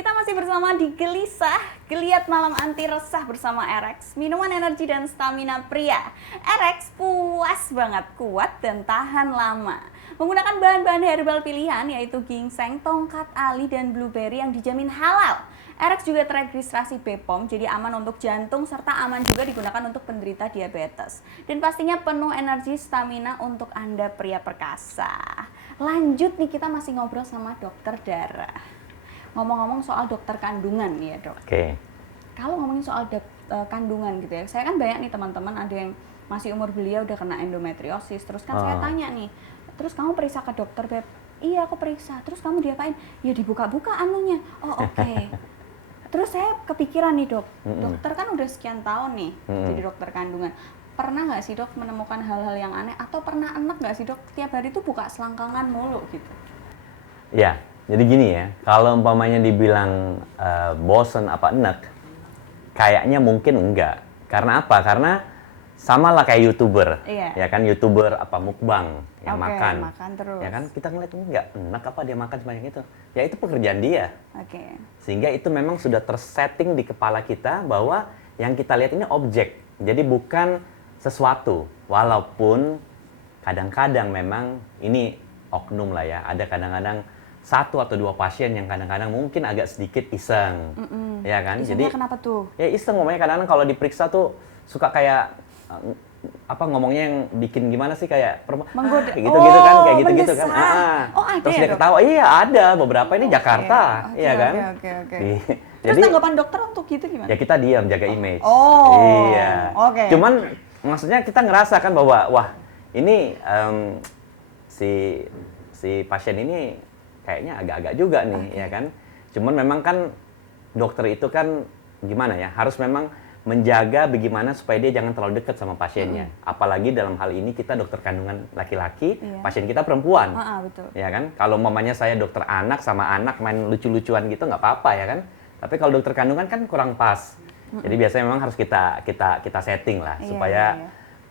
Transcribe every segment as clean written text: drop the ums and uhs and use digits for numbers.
Kita masih bersama di Gelisah, Geliat Malam Anti Resah bersama RX, minuman energi dan stamina pria. RX puas banget, kuat dan tahan lama. Menggunakan bahan-bahan herbal pilihan yaitu ginseng, tongkat ali, dan blueberry yang dijamin halal. RX juga teregistrasi BPOM, jadi aman untuk jantung serta aman juga digunakan untuk penderita diabetes. Dan pastinya penuh energi stamina untuk Anda pria perkasa. Lanjut nih, kita masih ngobrol sama dokter Dara. Ngomong-ngomong soal dokter kandungan ya dok. Oke. Kalau ngomongin soal kandungan gitu ya, saya kan banyak nih teman-teman ada yang masih umur belia udah kena endometriosis. Terus kan saya tanya nih, terus kamu periksa ke dokter Beb? Iya aku periksa. Terus kamu diapain? Ya dibuka-buka anunya. Oh oke. Terus saya kepikiran nih dok, dokter kan udah sekian tahun nih jadi dokter kandungan. Pernah nggak sih dok menemukan hal-hal yang aneh atau pernah enak nggak sih dok tiap hari tuh buka selangkangan mulu gitu? Ya, jadi gini ya, kalau umpamanya dibilang bosen apa enak, kayaknya mungkin enggak. Karena apa? Karena sama lah kayak YouTuber, ya kan YouTuber apa mukbang yang makan terus. Ya kan kita ngeliat enggak enak apa dia makan sebanyak itu. Ya itu pekerjaan dia. Sehingga itu memang sudah tersetting di kepala kita bahwa yang kita lihat ini objek, jadi bukan sesuatu. Walaupun kadang-kadang memang ini oknum lah ya, ada kadang-kadang satu atau dua pasien yang kadang-kadang mungkin agak sedikit iseng, ya kan? Isengnya jadi kenapa tuh? Ya iseng, ngomongnya kadang-kadang kalau diperiksa tuh suka kayak apa ngomongnya yang bikin gimana sih kayak menggoda, gitu-gitu kan, kayak gitu-gitu kan. Oh ada terus ya, dia dok? ketawa, iya ada beberapa ini Jakarta, iya kan? Terus Jadi tanggapan dokter untuk gitu gimana? ya kita diam, jaga image. Iya. Oke. Cuman maksudnya kita ngerasa kan bahwa wah ini si pasien ini kayaknya agak-agak juga nih, ya kan? Cuman memang kan dokter itu kan gimana ya, harus memang menjaga bagaimana supaya dia jangan terlalu dekat sama pasiennya. Apalagi dalam hal ini kita dokter kandungan laki-laki, pasien kita perempuan. Betul. Ya kan? Kalau mamanya saya dokter anak sama anak main lucu-lucuan gitu nggak apa-apa ya kan? Tapi kalau dokter kandungan kan kurang pas. Jadi biasanya memang harus kita setting lah supaya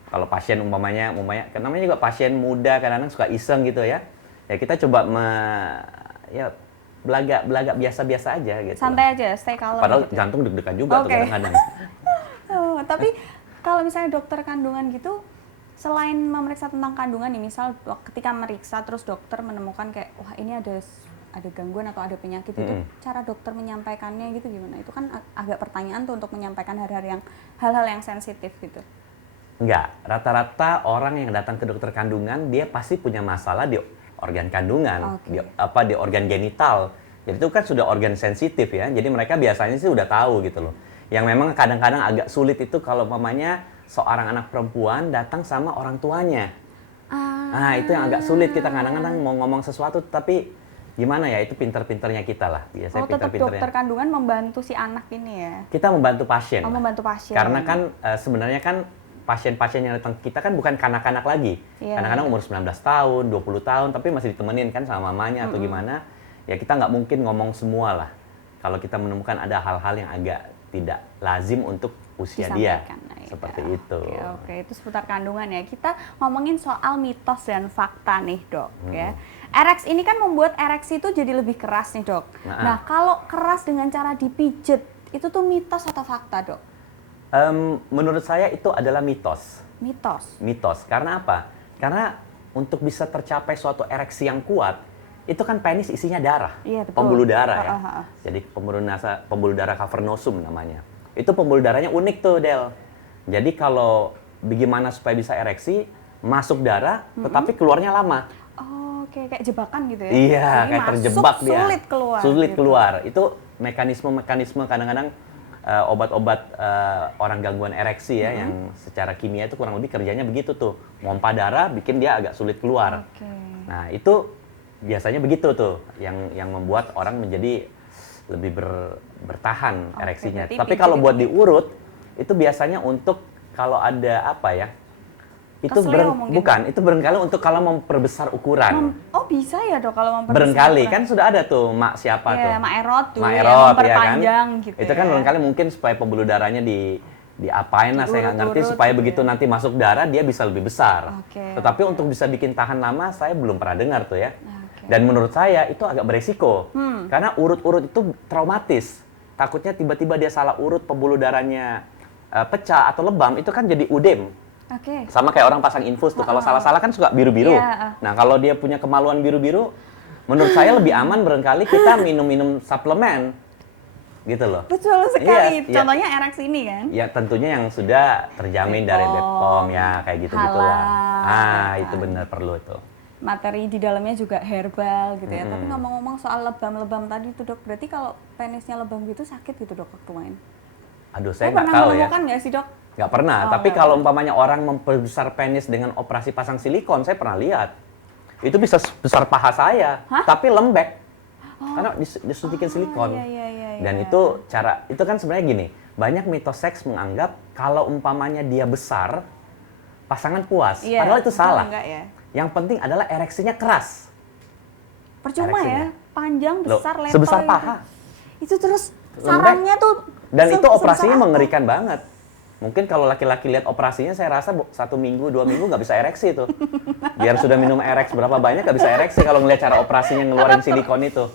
kalau pasien umpamanya kan namanya juga pasien muda kadang-kadang suka iseng gitu ya. Ya kita coba belaga biasa-biasa aja gitu. Santai aja, stay calm. Padahal gitu. jantung deg-degan juga tuh kadang-kadang. Tapi kalau misalnya dokter kandungan gitu, selain memeriksa tentang kandungan nih, misal ketika meriksa terus dokter menemukan kayak wah ini ada gangguan atau ada penyakit itu, cara dokter menyampaikannya gitu gimana? Itu kan agak pertanyaan tuh untuk menyampaikan hal-hal yang sensitif gitu. Enggak, rata-rata orang yang datang ke dokter kandungan dia pasti punya masalah di organ kandungan, di organ genital. Jadi itu kan sudah organ sensitif ya. Jadi mereka biasanya sih udah tahu gitu loh. Yang memang kadang-kadang agak sulit itu kalau mamanya seorang anak perempuan datang sama orang tuanya. Nah, itu yang agak sulit, kita kadang-kadang mau ngomong sesuatu tapi gimana ya, itu pinter-pinternya kita lah. Biasanya tetap dokter kandungan membantu si anak ini ya? Kita membantu pasien. Membantu pasien. Karena kan sebenarnya kan pasien-pasien yang datang kita kan bukan kanak-kanak lagi. Kadang-kadang umur 19 tahun, 20 tahun, tapi masih ditemenin kan sama mamanya atau gimana. Ya kita nggak mungkin ngomong semua lah. Kalau kita menemukan ada hal-hal yang agak tidak lazim untuk usia dia. Seperti itu. Oke, itu seputar kandungan ya. Kita ngomongin soal mitos dan fakta nih dok ya. RX ini kan membuat ereksi itu jadi lebih keras nih dok. Nah kalau keras dengan cara dipijet, itu tuh mitos atau fakta dok? Menurut saya itu adalah mitos. Mitos. Karena apa? Karena untuk bisa tercapai suatu ereksi yang kuat, itu kan penis isinya darah, pembuluh darah ya. Jadi pembuluh darah cavernosum namanya. Itu pembuluh darahnya unik tuh, Del. Jadi kalau bagaimana supaya bisa ereksi, masuk darah, tetapi keluarnya lama. Kayak jebakan gitu ya? Iya, kayak terjebak dia. Sulit keluar. Itu mekanisme kadang-kadang obat-obat orang gangguan ereksi ya, yang secara kimia itu kurang lebih kerjanya begitu tuh, mompa darah bikin dia agak sulit keluar. Nah itu biasanya begitu tuh yang membuat orang menjadi lebih bertahan ereksinya. Tapi kalau buat diurut itu biasanya untuk kalau ada apa ya, itu itu barangkali untuk kalau memperbesar ukuran. Bisa ya dok kalau memperbesar barangkali ukuran. Kan sudah ada tuh mak siapa tuh? Mak Erot dulu ya, memperpanjang kan? gitu. Itu kan barangkali mungkin supaya pembuluh darahnya diapain lah, saya nggak ngerti, supaya begitu nanti masuk darah dia bisa lebih besar. Tetapi untuk bisa bikin tahan lama saya belum pernah dengar tuh ya. Dan menurut saya itu agak beresiko. Karena urut-urut itu traumatis. Takutnya tiba-tiba dia salah urut, pembuluh darahnya pecah atau lebam, itu kan jadi udem. Oke. Sama kayak orang pasang infus tuh, kalau salah-salah kan suka biru-biru. Iya. Nah, kalau dia punya kemaluan biru-biru, menurut saya lebih aman barangkali kita minum-minum suplemen. Gitu loh. Betul sekali. Iya, Contohnya RX ini kan. Ya tentunya yang sudah terjamin dari BPOM ya kayak gitu-gitulah. Itu benar perlu tuh. Materi di dalamnya juga herbal gitu ya. Tapi ngomong-ngomong soal lebam-lebam tadi tuh dok, berarti kalau penisnya lebam gitu sakit gitu dok waktu main? Aduh, saya Pernah nggak tahu ya. menemukan nggak sih dok? Nggak pernah, Oh, tapi nggak kalau umpamanya orang memperbesar penis dengan operasi pasang silikon, saya pernah lihat. Itu bisa sebesar paha saya, tapi lembek. Karena disuntikin silikon. Iya. Dan itu kan sebenarnya gini, banyak mitos seks menganggap kalau umpamanya dia besar, pasangan puas. Iya, Padahal itu salah. enggak ya. Yang penting adalah ereksinya keras. Percuma Ereksinya. ya, panjang, besar, Loh, leto sebesar gitu. paha. Itu terus Lembek. sarangnya tuh Dan itu operasinya sebesar apa? mengerikan banget. Mungkin kalau laki-laki lihat operasinya, saya rasa 1 minggu, 2 minggu nggak bisa ereksi tuh. Biar sudah minum RX berapa banyak nggak bisa ereksi kalau ngelihat cara operasinya ngeluarin silikon itu.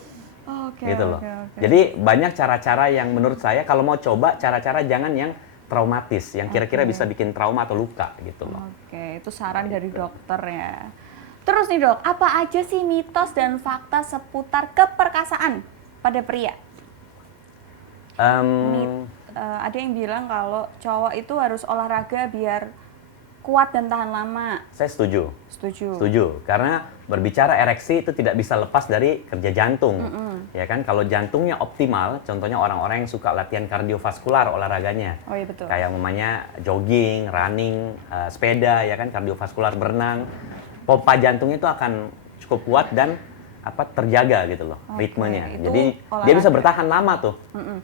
Oke, Gitu loh. oke. Jadi banyak cara-cara yang menurut saya kalau mau coba cara-cara jangan yang traumatis, yang kira-kira bisa bikin trauma atau luka gitu loh. Oke, itu saran dari dokter ya. Terus nih dok, apa aja sih mitos dan fakta seputar keperkasaan pada pria? Ada yang bilang kalau cowok itu harus olahraga biar kuat dan tahan lama. Saya setuju. Setuju. Setuju, karena berbicara ereksi itu tidak bisa lepas dari kerja jantung. Ya kan, kalau jantungnya optimal, contohnya orang-orang yang suka latihan kardiovaskular olahraganya. Oh iya betul. Kayak namanya jogging, running, sepeda, ya kan, kardiovaskular, berenang. Pompa jantungnya itu akan cukup kuat dan terjaga gitu loh, ritmenya. itu Jadi olahraga. dia bisa bertahan lama tuh,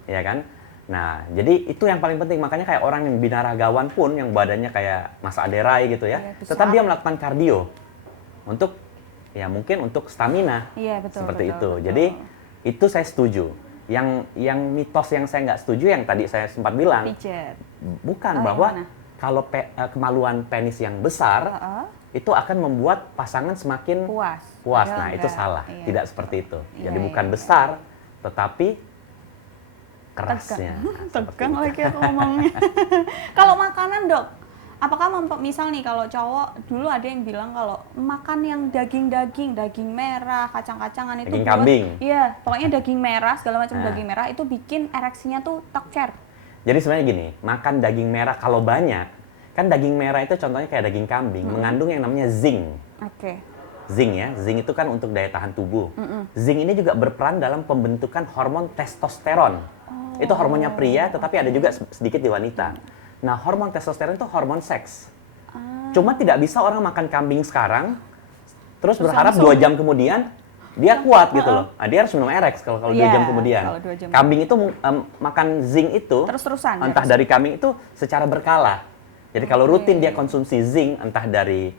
ya kan. Nah, jadi itu yang paling penting. Makanya kayak orang yang binaragawan pun, yang badannya kayak Mas Aderai gitu ya, Iya, tetap dia melakukan kardio untuk ya mungkin untuk stamina. Iya betul. Seperti betul, itu. betul. Jadi itu saya setuju. Yang mitos yang saya nggak setuju yang tadi saya sempat bilang, Pijet. bukan Oh, bahwa yang mana? kalau kemaluan penis yang besar itu akan membuat pasangan semakin Puas. puas. Padahal Nah, itu enggak. salah. Iya. Tidak seperti itu. Iya, Jadi iya, bukan iya. besar, tetapi kerasnya. Seperti Tegang itu. lagi aku ngomongnya. Kalau makanan dok, apakah misal nih kalau cowok dulu ada yang bilang kalau makan yang daging-daging, daging merah, kacang-kacangan itu Daging buat- kambing. Iya, pokoknya daging merah, segala macam Nah. daging merah itu bikin ereksinya tuh tokcer. Jadi sebenarnya gini, makan daging merah kalau banyak, kan daging merah itu contohnya kayak daging kambing, mengandung yang namanya zinc. Oke. Zinc ya, zinc itu kan untuk daya tahan tubuh. Zinc ini juga berperan dalam pembentukan hormon testosteron. Itu hormonnya pria, tetapi ada juga sedikit di wanita. Nah, hormon testosteron itu hormon seks. Cuma tidak bisa orang makan kambing sekarang, terus berharap 2 jam kemudian dia kuat gitu loh. Nah, dia harus minum RX kalau 2 Iya, jam kemudian. kalau 2 jam. Kambing itu makan zinc itu Terus-terusan, ya, entah dari kambing itu secara berkala. Jadi kalau rutin dia konsumsi zinc entah dari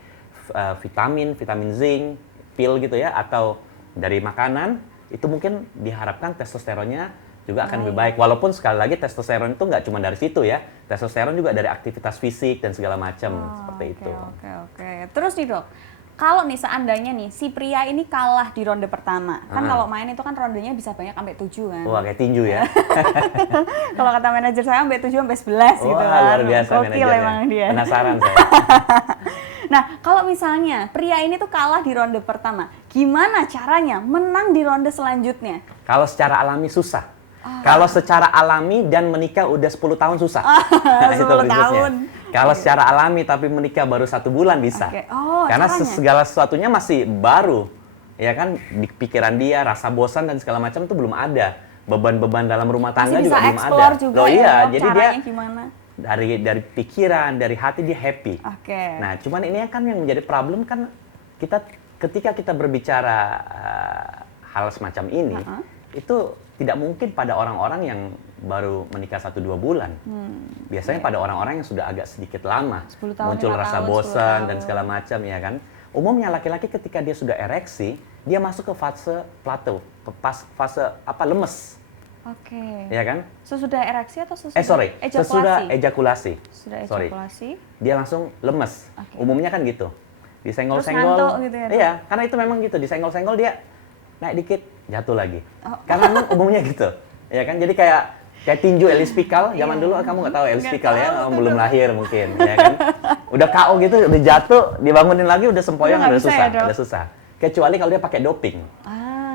vitamin zinc, pil gitu ya, atau dari makanan, itu mungkin diharapkan testosteronnya juga akan lebih baik. Walaupun sekali lagi testosteron itu nggak cuma dari situ ya, testosteron juga dari aktivitas fisik dan segala macam seperti itu. Oke. Terus nih dok, kalau nih seandainya nih si pria ini kalah di ronde pertama, kan kalau main itu kan rondenya bisa banyak sampai 7 kan. Wah, kayak tinju ya. Kalau kata manajer saya sampai 7 sampai 11 gitu Wah, kan. luar biasa Gokil manajernya. emang dia. Penasaran saya. Nah, kalau misalnya pria ini tuh kalah di ronde pertama, gimana caranya menang di ronde selanjutnya? Kalau secara alami susah. Kalau secara alami dan menikah udah 10 tahun susah. 10 prinsipnya. tahun. Kalau secara alami tapi menikah baru 1 bulan bisa. Oke. Oh, Karena caranya? segala sesuatunya masih baru. Ya kan, di pikiran dia, rasa bosan dan segala macam itu belum ada. Beban-beban dalam rumah tangga Masih juga bisa belum ada. explore juga Loh ya, iya, Dok, jadi dia caranya gimana? dari pikiran, dari hati dia happy. Oke. Nah, cuman ini kan yang menjadi problem kan ketika kita berbicara hal semacam ini, itu tidak mungkin pada orang-orang yang baru menikah 1-2 bulan. Biasanya pada orang-orang yang sudah agak sedikit lama, 10 tahun, muncul 5 rasa tahun, 10 bosan dan tahun. segala macam ya kan. Umumnya laki-laki ketika dia sudah ereksi, dia masuk ke fase plateau, ke fase lemes, Oke. ya kan? Sesudah ereksi atau sesudah ejakulasi? Sesudah ejakulasi. Sudah Sorry. ejakulasi. Dia langsung lemes. Oke. Umumnya kan gitu. Terus Disenggol-senggol. ngantuk gitu ya, Dok? Iya, karena itu memang gitu. Disenggol-senggol dia naik dikit, jatuh lagi. Karena memang umumnya gitu, ya kan? Jadi kayak tinju Elis Pikal, zaman dulu kamu nggak tahu Elis Pikal ya, belum lahir mungkin, ya kan? Udah KO gitu, udah jatuh, dibangunin lagi udah sempoyong, udah susah, udah susah. Kecuali kalau dia pakai doping.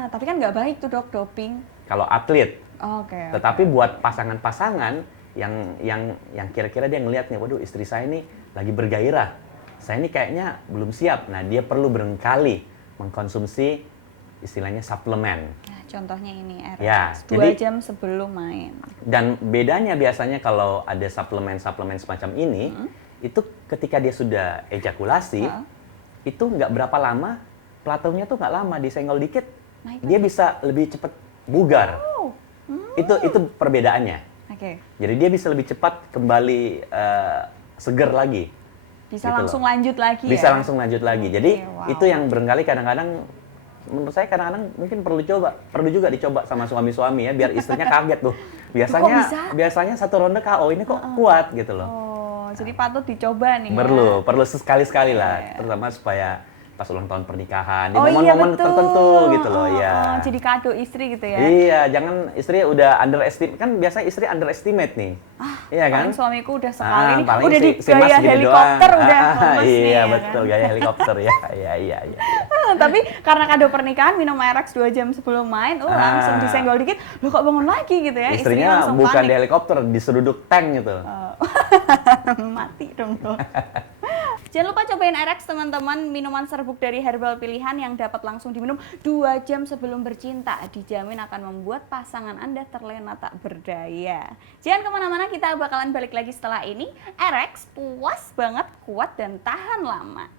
Tapi kan nggak baik tuh dok, doping. Kalau atlet. Oke. Tetapi buat pasangan-pasangan yang kira-kira dia ngelihat nih, waduh istri saya ini lagi bergairah, saya ini kayaknya belum siap. Nah dia perlu berkali mengkonsumsi istilahnya suplemen. Nah, contohnya ini RX, Ya, 2 jam sebelum main. Dan bedanya biasanya kalau ada suplemen-suplemen semacam ini, itu ketika dia sudah ejakulasi, itu nggak berapa lama, platformnya tuh nggak lama, disenggol dikit, dia bisa lebih cepat bugar. Itu perbedaannya. Jadi dia bisa lebih cepat kembali seger lagi. Bisa gitu langsung loh. lanjut lagi Bisa ya? langsung lanjut lagi. Jadi itu yang barangkali kadang-kadang menurut saya kadang-kadang mungkin perlu juga dicoba sama suami-suami ya biar istrinya kaget tuh. Biasanya satu ronde KO ini kok kuat gitu loh. Jadi patut dicoba nih. Perlu sekali-sekali lah, terutama supaya pas ulang tahun pernikahan, di iya, momen-momen betul. tertentu gitu loh ya. Jadi kado istri gitu ya? Iya, jangan istri udah underestimate, kan biasanya istri underestimate nih. Iya kan? Paling suamiku udah sekali nih, paling udah di si Mas gaya gini helikopter doang. udah lemes nih. Iya ya betul, kan? gaya helikopter ya. Iya. Tapi karena kado pernikahan minum RX 2 jam sebelum main, langsung disenggol dikit, lo kok bangun lagi gitu ya? Istrinya langsung bukan panik. di helikopter, di seruduk tank gitu. Mati dong tuh. Jangan lupa cobain RX teman-teman, minuman serbuk dari herbal pilihan yang dapat langsung diminum 2 jam sebelum bercinta. Dijamin akan membuat pasangan Anda terlena tak berdaya. Jangan kemana-mana, kita bakalan balik lagi setelah ini. RX puas banget, kuat dan tahan lama.